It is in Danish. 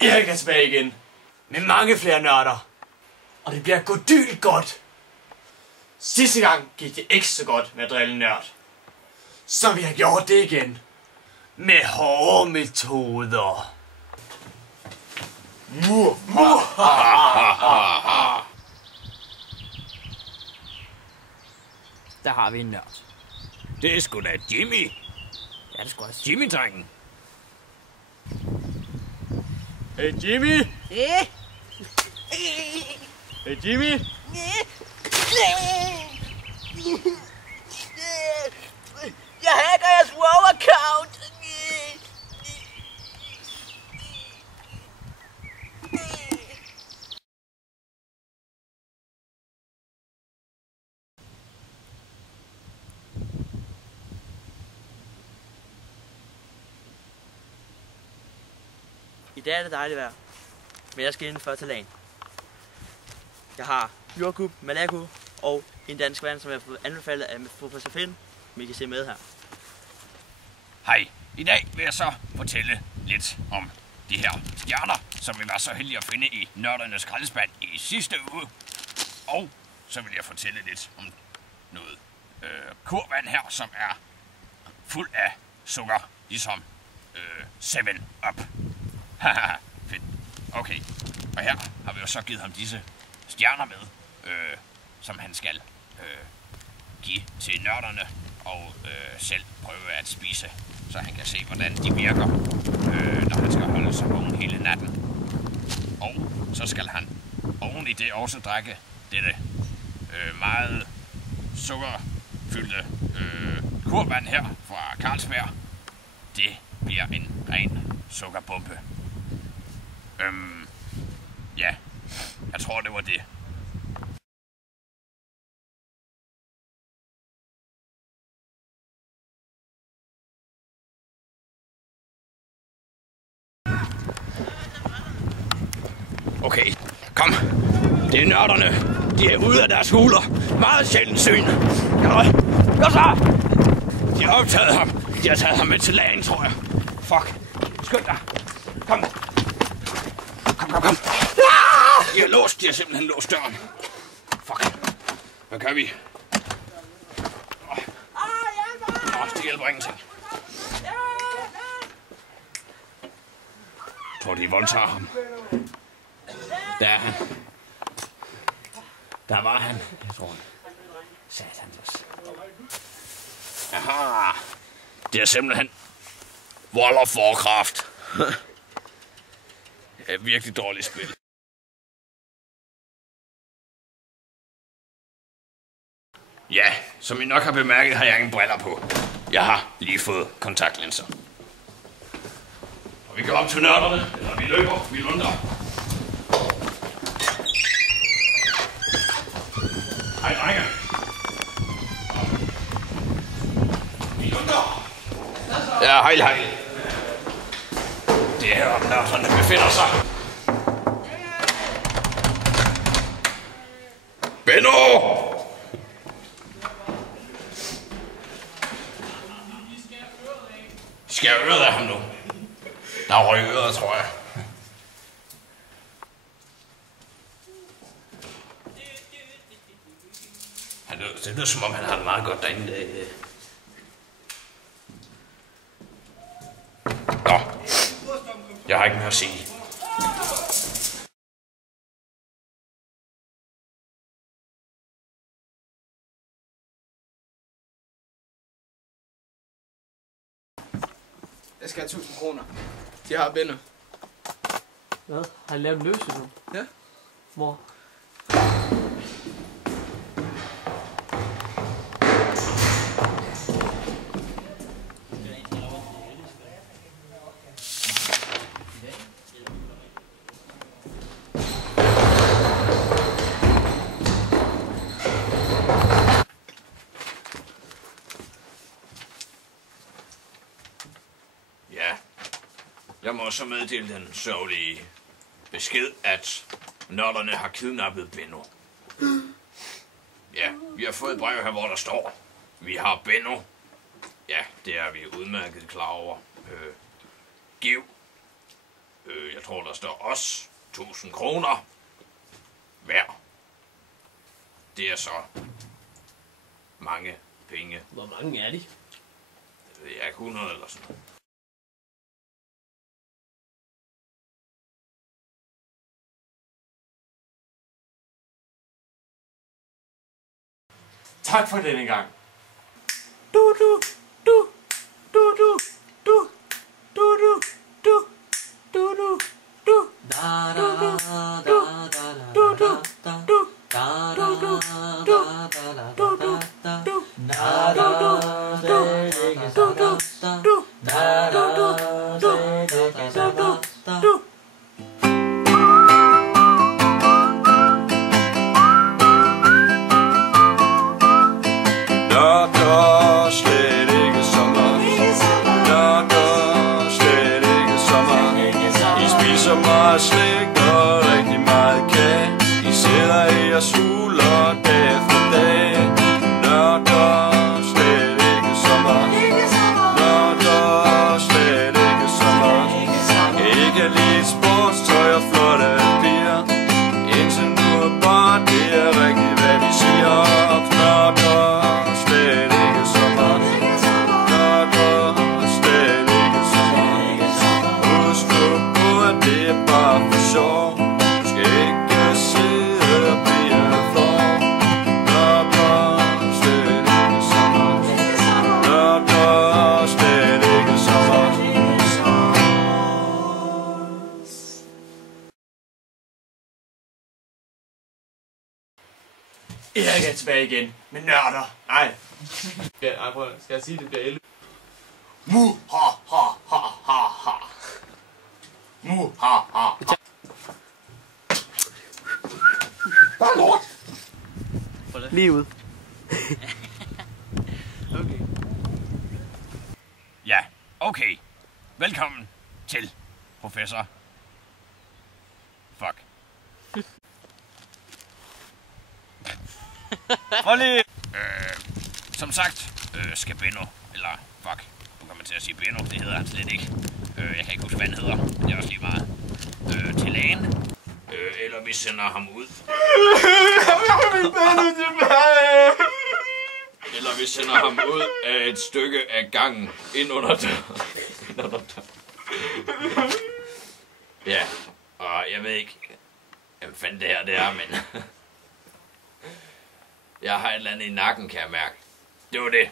Erik er tilbage igen. Med mange flere nørder. Og det bliver goddylt godt. Sidste gang gik det ikke så godt med at drille en nørd. Så vi har gjort det igen. Med hårde metoder. Der har vi en nørd. Det er sgu da Jimmy. Ja, det skulle også. Jimmy-drengen. Hey Jimmy! Yeah. Hey Jimmy! Jeg hacker jeres WoW-account. I dag er det dejligt vejr, men jeg skal indenfor til lagen. Jeg har jordkub, malaku og en dansk vand, som jeg får anbefalet af professor Finn, som I kan se med her. Hej. I dag vil jeg så fortælle lidt om de her stjerner, som vi var så heldige at finde i Nørdernes Skraldespand i sidste uge. Og så vil jeg fortælle lidt om noget kurvand her, som er fuld af sukker, ligesom 7-Up. Haha, fedt. Okay, og her har vi jo så givet ham disse stjerner med, som han skal give til nørderne og selv prøve at spise, så han kan se, hvordan de virker, når han skal holde sig vågen hele natten. Og så skal han oven i det også drikke dette meget sukkerfyldte kurvand her fra Carlsberg. Det bliver en ren sukkerbombe. Ja, jeg tror, det var det. Okay, kom. Det er nørderne. De er ude af deres huler. Meget sjældent syn. Kom så! De har optaget ham. De har taget ham med til lagen, tror jeg. Fuck. Skynd dig. Kom. Kom. De har låst. De har simpelthen låst døren. Fuck. Hvad gør vi? Det hjælper ingenting. Jeg tror, de voldtager ham. Der er han. Der var han. Jeg tror, satans også. Aha. Det er simpelthen World of Warcraft. Det er et virkelig dårligt spil. Ja, som I nok har bemærket, har jeg ingen briller på. Jeg har lige fået kontaktlinser. Og vi går op til nørderne, eller vi løber, vi lunder. Hej, drenge. Vi lunder. Ja, hej. Det er her, nørderne befinder sig. Benno! Skal jeg øret af ham nu? Der er røg øret, tror jeg. Det lyder som om, han har det meget godt derinde. Nå, jeg har ikke mere at sige. Jeg skal have 1000 kroner. De har Benno. Hvad? Har I lavet en løse nu? Ja. Hvor? Jeg må også meddele den sørgelige besked, at nørderne har kidnappet Benno. Ja, vi har fået et brev her, hvor der står, vi har Benno. Ja, det er vi udmærket klar over. Giv Jeg tror, der står også 1000 kroner hver. Det er så mange penge. Hvor mange er de? Det ved jeg ikke, 100 eller sådan noget. Tak for denne gang. Du du du du du du du du du du du du Da du da du da du da du da du da du da du da du da du da du da du da du da du du du du du du da du da du da du da du. Nørder slet ikke som os. Nørder slet ikke som os. I spiser meget slik og rigtig meget kage. I sidder i og smuler dag efter dag. Nørder slet ikke som os. Nørder slet ikke som os. Ikke lige sportstøj og flotte piger. Indtil nu er bare det er rigtigt hvad vi siger. Nørder slet ikke som os. Nørder slet ikke som os. Husk nu på at det er bare for sjov. Du skal ikke sidde og blive flov. Nørder slet ikke som os. Nørder slet ikke som os. Erik er tilbage igen med nørder. Nej. Ej, prøv. Skal jeg sige, det bliver 11? Mu ha ha ha ha ha. Mu ha ha ha. Bare lort. Lige ud. Okay. Ja, okay. Velkommen til professor. Fuck. Prøv lige. Som sagt, skal Benno, eller fuck, nu kommer til at sige Benno, det hedder han slet ikke. Jeg kan ikke huske, hvad han hedder, det er også lige meget. Til lægen. Eller vi sender ham ud. Eller vi sender ham ud af et stykke af gangen ind under døren. Ja, og jeg ved ikke, hvad fanden det her det er, men jeg har et eller andet i nakken, kan jeg mærke. Det var det.